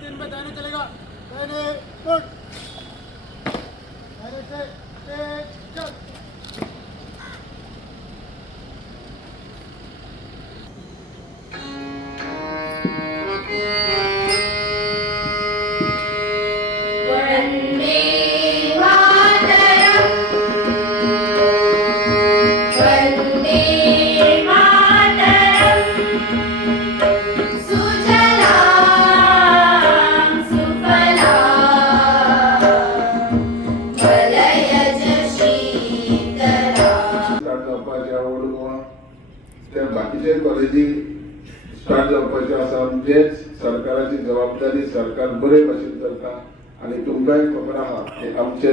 दिन में दाने चलेगा दाने गुड दाने से चल बाकीचे कॉलेजी स्टार्ट जावपाचे आसा म्हणजे सरकाराची जबाबदारी सरकार बरे भाशेन करता आणि तुमकांय खबर आहा की आमचे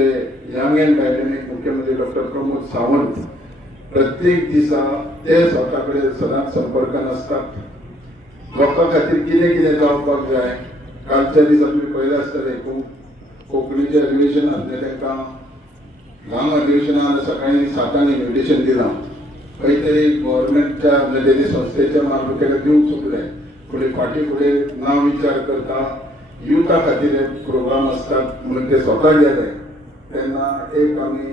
यंग एंड डायनेमिक मुख्यमंत्री डॉक्टर प्रमोद सावंत प्रत्येक दिसा ते स्वता कडेन सदांच संपर्कान आसतात लोकां खातीर कितें कितें जावपाक जाय कालच्या दीस आमी पळयलें आसतलें कोंकणीचें अधिवेशन आसलें तांकां ल्हान अधिवेशनाक सकाळीं 7 इन्विटेशन दिलां खंय तरी गव्हर्मेंटच्या म्हणजे संस्थेच्या मार्फत दिवंक चुकलें फुडें फाटीं फुडें नांव विचार करता युथा खातीर प्रोग्राम आसतात म्हणून ते स्वता गेले तेन्ना एक आमी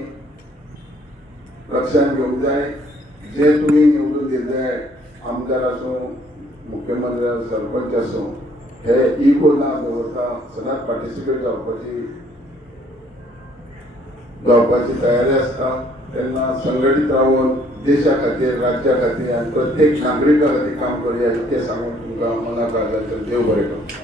लक्षांत घेवंक जाय जे तुमी निवडून दिल्ले आमदार आसूं मुख्यमंत्री आसूं सरपंच आसूं हे इगो ना दवरता सदांच पार्टिसिपेट जावपाची तयारी आसता तेन्ना संघटीत रावन देशा खातीर राज्या खातीर आनी प्रत्येक नागरिका खातीर काम करया इतकें सांगून तुमकां मनाक आदार देव बरें करूं.